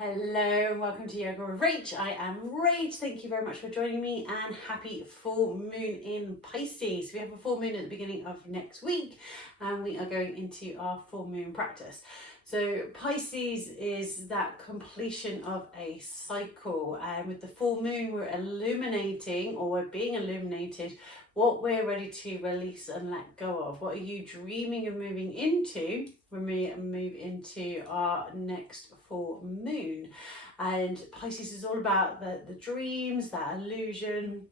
Hello and welcome to Yoga with Rach. I am Rach. Thank you very much for joining me and happy full moon in Pisces. We have a full moon at the beginning of next week and we are going into our full moon practice. So Pisces is that completion of a cycle, and with the full moon we're illuminating, or we're being illuminated, what we're ready to release and let go of. What are you dreaming of moving into when we move into our next full moon? And Pisces is all about the dreams, that illusion.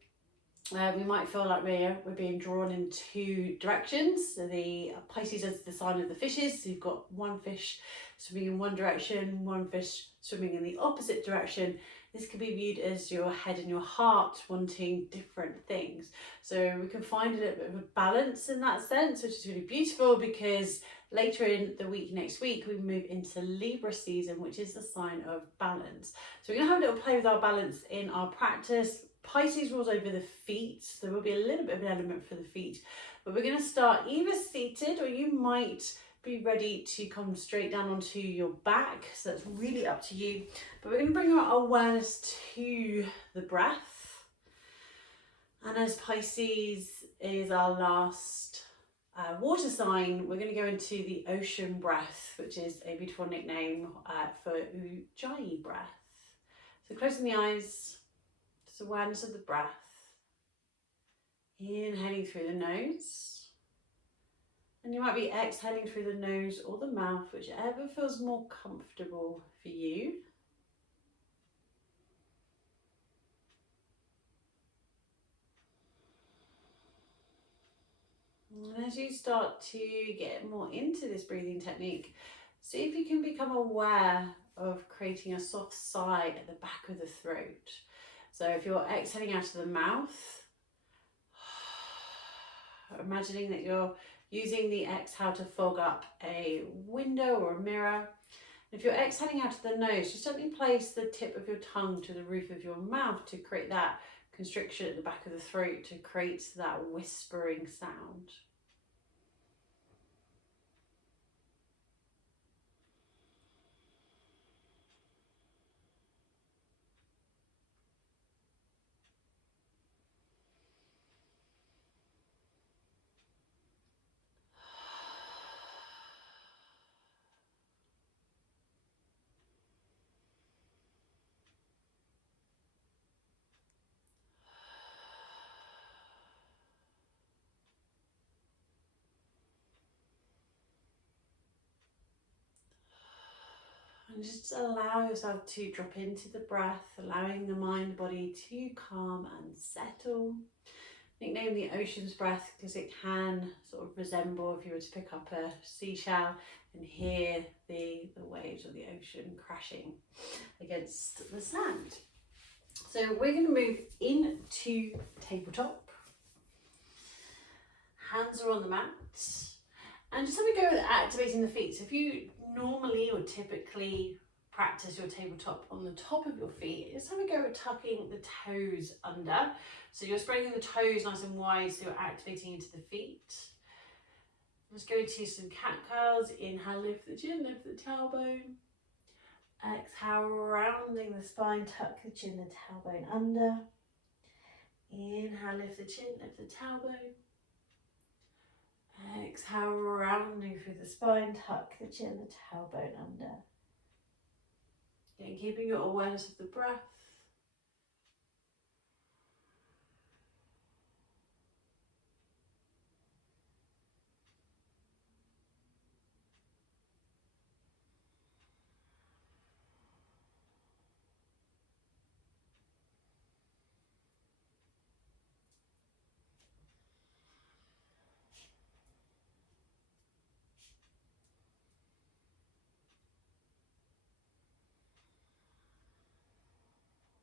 We might feel like we're being drawn in two directions. So the Pisces is the sign of the fishes. So you've got one fish swimming in one direction, one fish swimming in the opposite direction. This could be viewed as your head and your heart wanting different things. So we can find a little bit of a balance in that sense, which is really beautiful, because later in the week, next week, we move into Libra season, which is the sign of balance. So we're going to have a little play with our balance in our practice. Pisces rules over the feet, so there will be a little bit of an element for the feet, but we're going to start either seated, or you might be ready to come straight down onto your back, so that's really up to you. But we're going to bring our awareness to the breath, and as Pisces is our last water sign, we're going to go into the ocean breath, which is a beautiful nickname for Ujjayi breath. So closing the eyes, just awareness of the breath, inhaling through the nose. And you might be exhaling through the nose or the mouth, whichever feels more comfortable for you. And as you start to get more into this breathing technique, see if you can become aware of creating a soft sigh at the back of the throat. So if you're exhaling out of the mouth, imagining that you're using the exhale to fog up a window or a mirror. If you're exhaling out of the nose, just gently place the tip of your tongue to the roof of your mouth to create that constriction at the back of the throat, to create that whispering sound. And just allow yourself to drop into the breath, allowing the mind, body to calm and settle. Nickname the ocean's breath because it can sort of resemble if you were to pick up a seashell and hear the waves of the ocean crashing against the sand. So we're going to move into tabletop. Hands are on the mat. And just have a go at activating the feet. So if you normally or typically practice your tabletop on the top of your feet, just have a go at tucking the toes under. So you're spreading the toes nice and wide, so you're activating into the feet. Just go to some cat cows. Inhale, lift the chin, lift the tailbone. Exhale, rounding the spine, tuck the chin, the tailbone under. Inhale, lift the chin, lift the tailbone. Exhale, rounding through the spine, tuck the chin, the tailbone under. Again, keeping your awareness of the breath.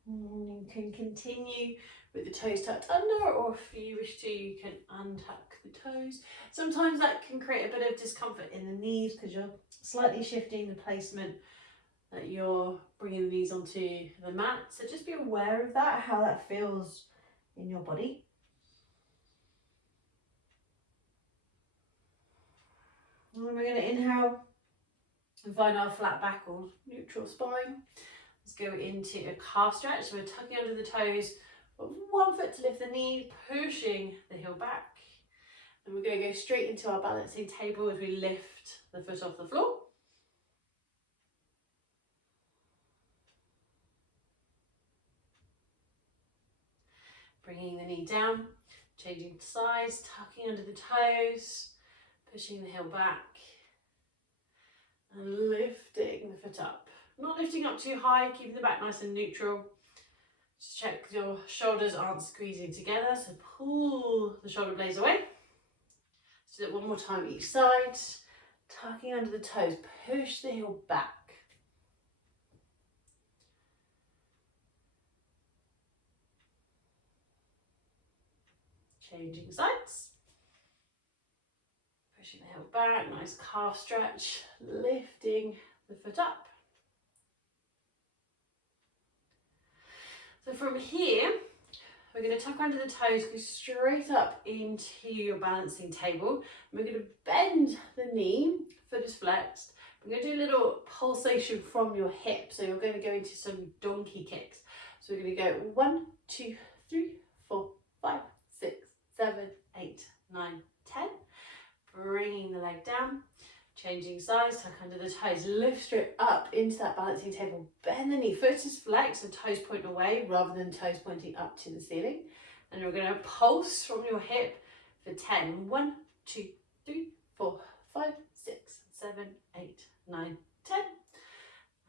You can continue with the toes tucked under, or if you wish to, you can untuck the toes. Sometimes that can create a bit of discomfort in the knees because you're slightly shifting the placement that you're bringing the knees onto the mat. So just be aware of that, how that feels in your body. And then we're going to inhale and find our flat back or neutral spine. Let's go into a calf stretch. So we're tucking under the toes, but 1 foot to lift the knee, pushing the heel back. And we're going to go straight into our balancing table as we lift the foot off the floor. Bringing the knee down, changing sides, tucking under the toes, pushing the heel back, and lifting the foot up. Not lifting up too high, keeping the back nice and neutral. Just check your shoulders aren't squeezing together, so pull the shoulder blades away. Let's do it one more time each side. Tucking under the toes, push the heel back. Changing sides. Pushing the heel back, nice calf stretch, lifting the foot up. So from here, we're going to tuck under the toes, go straight up into your balancing table. And we're going to bend the knee, foot is flexed. We're going to do a little pulsation from your hip. So you're going to go into some donkey kicks. So we're going to go 1, 2, 3, 4, 5, 6, 7, 8, 9, 10. Bringing the leg down, changing sides, tuck under the toes, lift straight up into that balancing table, bend the knee, foot is flexed and toes point away rather than toes pointing up to the ceiling. And we're going to pulse from your hip for 10. 1, 2, 3, 4, 5, 6, 7, 8, 9, 10.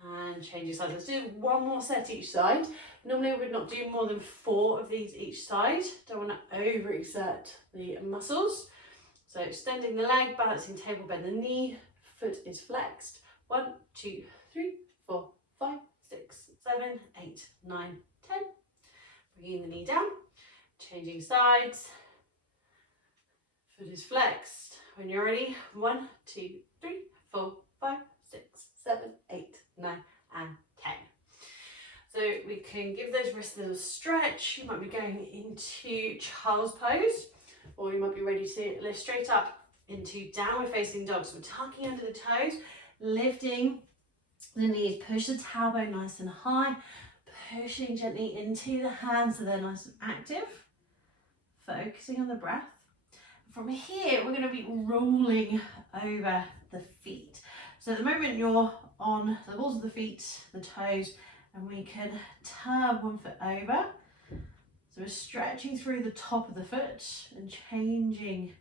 And changing sides. Let's do one more set each side. Normally we would not do more than 4 of these each side. Don't want to overexert the muscles. So extending the leg, balancing table, bend the knee, foot is flexed. 1, 2, 3, 4, 5, 6, 7, 8, 9, 10. Bringing the knee down, changing sides. Foot is flexed. When you're ready, 1, 2, 3, 4, 5, 6, 7, 8, 9, and 10. So we can give those wrists a little stretch. You might be going into child's pose, or you might be ready to lift straight up into downward facing dog. So we're tucking under the toes, lifting the knees, push the tailbone nice and high, pushing gently into the hands so they're nice and active, focusing on the breath. From here, we're going to be rolling over the feet. So at the moment you're on the balls of the feet, the toes, and we can turn 1 foot over. So we're stretching through the top of the foot and changing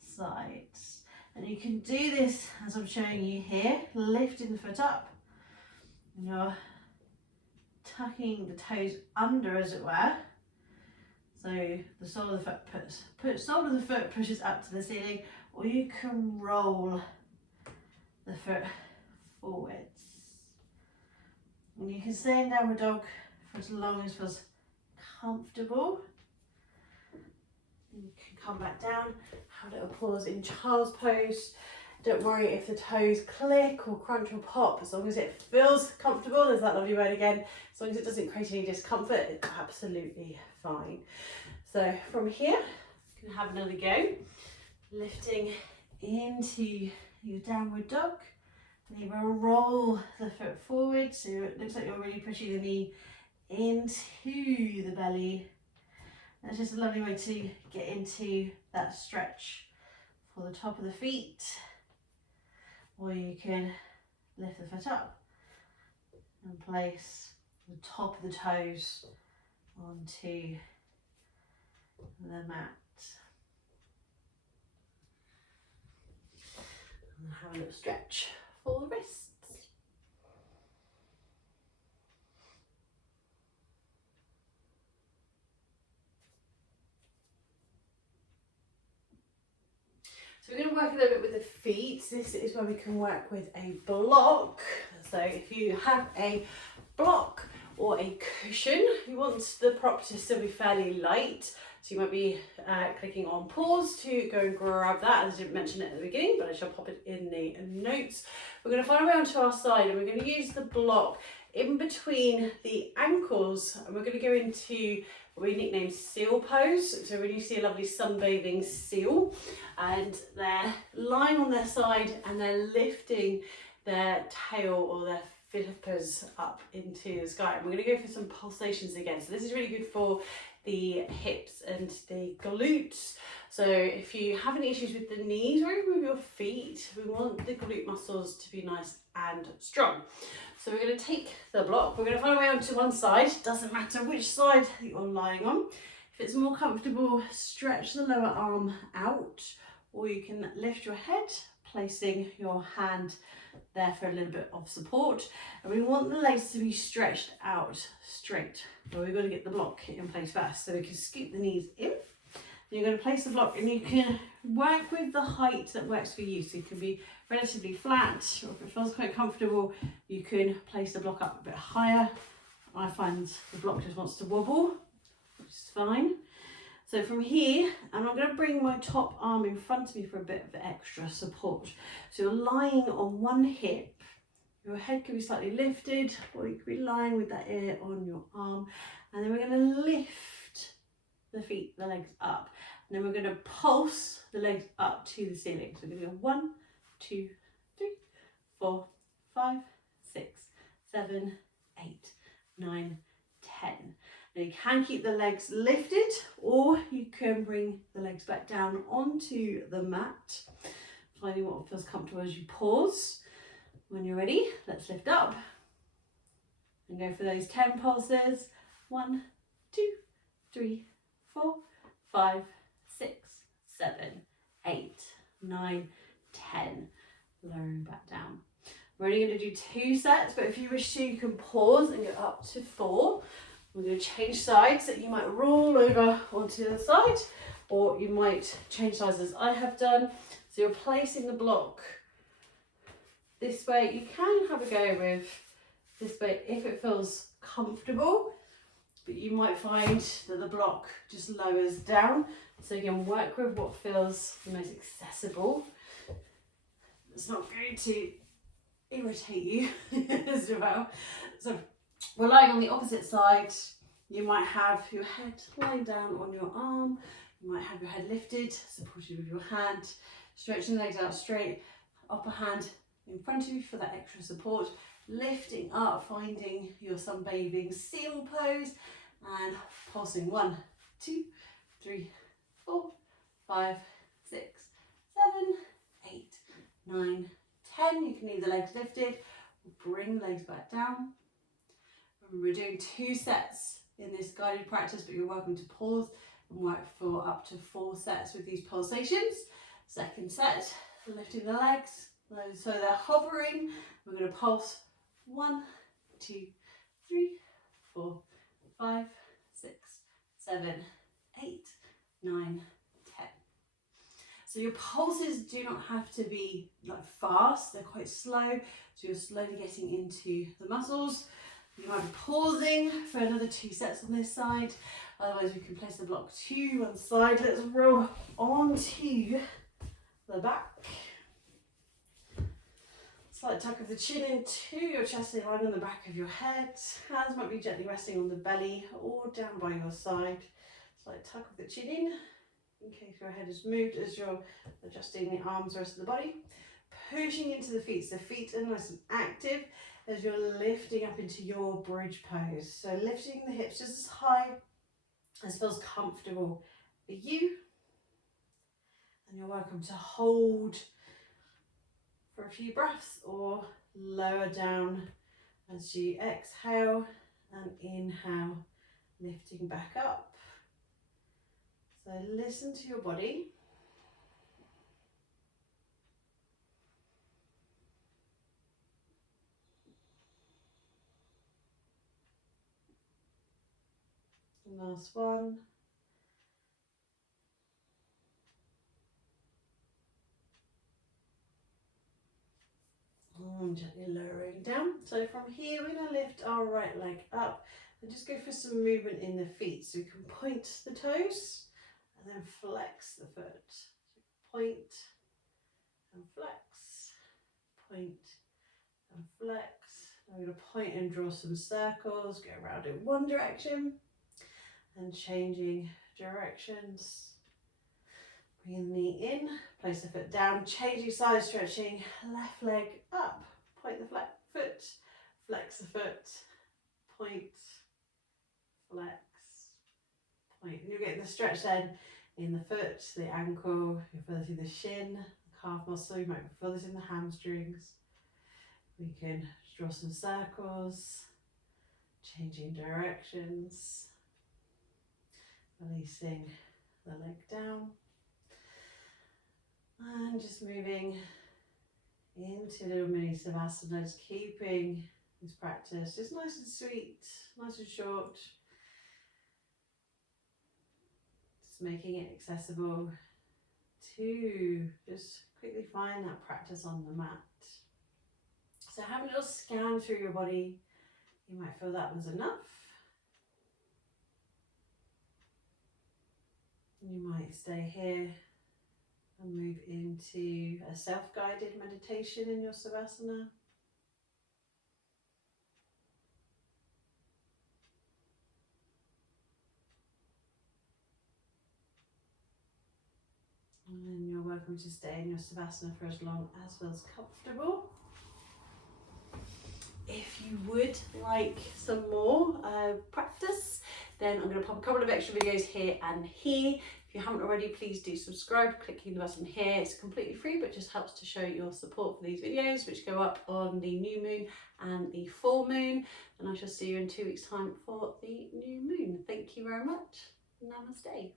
sides. And you can do this as I'm showing you here, lifting the foot up. And you're tucking the toes under, as it were. So the sole of the foot sole of the foot pushes up to the ceiling, or you can roll the foot forwards. And you can stay in downward dog for as long as feels comfortable. You can come back down, have a little pause in child's pose. Don't worry if the toes click or crunch or pop, as long as it feels comfortable. There's that lovely word again. As long as it doesn't create any discomfort, it's absolutely fine. So from here, you can have another go, lifting into your downward dog. And you will roll the foot forward, so it looks like you're really pushing the knee into the belly. And it's just a lovely way to get into that stretch for the top of the feet. Or you can lift the foot up and place the top of the toes onto the mat. And have a little stretch for the wrists. So we're going to work a little bit with the feet. This is where we can work with a block. So if you have a block or a cushion, you want the prop to still be fairly light. So you might be clicking on pause to go and grab that, as I didn't mention it at the beginning, but I shall pop it in the notes. We're going to find our way onto our side, and we're going to use the block in between the ankles, and we're going to go into what we nickname seal pose. So when you see a lovely sunbathing seal, and they're lying on their side and they're lifting their tail or their flippers up into the sky. And we're going to go for some pulsations again. So this is really good for the hips and the glutes. So if you have any issues with the knees or even with your feet, we want the glute muscles to be nice and strong. So we're going to take the block, we're going to find our way onto one side. Doesn't matter which side that you're lying on. If it's more comfortable, stretch the lower arm out, or you can lift your head, placing your hand there for a little bit of support. And we want the legs to be stretched out straight. But we've got to get the block in place first. So we can scoop the knees in. You're going to place the block and you can work with the height that works for you. So you can be relatively flat, or if it feels quite comfortable, you can place the block up a bit higher. I find the block just wants to wobble, which is fine. So from here, and I'm going to bring my top arm in front of me for a bit of extra support. So you're lying on one hip, your head can be slightly lifted, or you could be lying with that ear on your arm. And then we're going to lift the feet, the legs up. And then we're going to pulse the legs up to the ceiling. So we're going to go 1, 2, 3, 4, 5, 6, 7, 8, 9, 10. Now you can keep the legs lifted, or you can bring the legs back down onto the mat. Finding what feels comfortable as you pause. When you're ready, let's lift up and go for those 10 pulses. 1, 2, 3, 4, 5, 6, 7, 8, 9, 10. Lowering back down. We're only going to do 2 sets, but if you wish to, you can pause and go up to 4. We're going to change sides, so you might roll over onto the side, or you might change sides as I have done. So you're placing the block this way. You can have a go with this way if it feels comfortable, but you might find that the block just lowers down. So again, work with what feels the most accessible. It's not going to irritate you as well. So we're lying on the opposite side. You might have your head lying down on your arm. You might have your head lifted, supported with your hand. Stretching the legs out straight, upper hand in front of you for that extra support. Lifting up, finding your sunbathing seal pose and pulsing. 1, 2, 3, 4, 5, 6, 7, 8, 9, 10. You can leave the legs lifted, bring the legs back down. We're doing 2 sets in this guided practice, but you're welcome to pause and work for up to 4 sets with these pulsations. Second set, lifting the legs so they're hovering. We're going to pulse 1, 2, 3, 4, 5, 6, 7, 8, 9, 10. So your pulses do not have to be like fast, they're quite slow. So you're slowly getting into the muscles. You might be pausing for another 2 sets on this side. Otherwise we can place the block to one side. Let's roll onto the back. Slight tuck of the chin into your chest line on the back of your head. Hands might be gently resting on the belly or down by your side. Slight tuck of the chin in case your head is moved as you're adjusting the arms, the rest of the body. Pushing into the feet, so feet are nice and active as you're lifting up into your bridge pose. So lifting the hips just as high as feels comfortable for you. And you're welcome to hold for a few breaths or lower down as you exhale and inhale, lifting back up. So listen to your body. Last one. And gently lowering down. So from here we're going to lift our right leg up and just go for some movement in the feet. So you can point the toes and then flex the foot. So point and flex, point and flex. I'm going to point and draw some circles, go around in one direction and changing directions. Bring the knee in, place the foot down, changing side, stretching left leg up, point the foot, flex the foot, point, flex, point. And you're getting the stretch then in the foot, the ankle, you feel this in the shin, the calf muscle, you might feel this in the hamstrings. We can draw some circles, changing directions, releasing the leg down, and just moving into little mini Savasana, just keeping this practice just nice and sweet, nice and short, just making it accessible to just quickly find that practice on the mat. So have a little scan through your body. You might feel that was enough. You might stay here and move into a self-guided meditation in your Savasana. And then you're welcome to stay in your Savasana for as long as feels comfortable. If you would like some more practice, then I'm going to pop a couple of extra videos here and here. If you haven't already, please do subscribe, clicking the button here. It's completely free, but just helps to show your support for these videos, which go up on the new moon and the full moon. And I shall see you in 2 weeks' time for the new moon. Thank you very much. Namaste.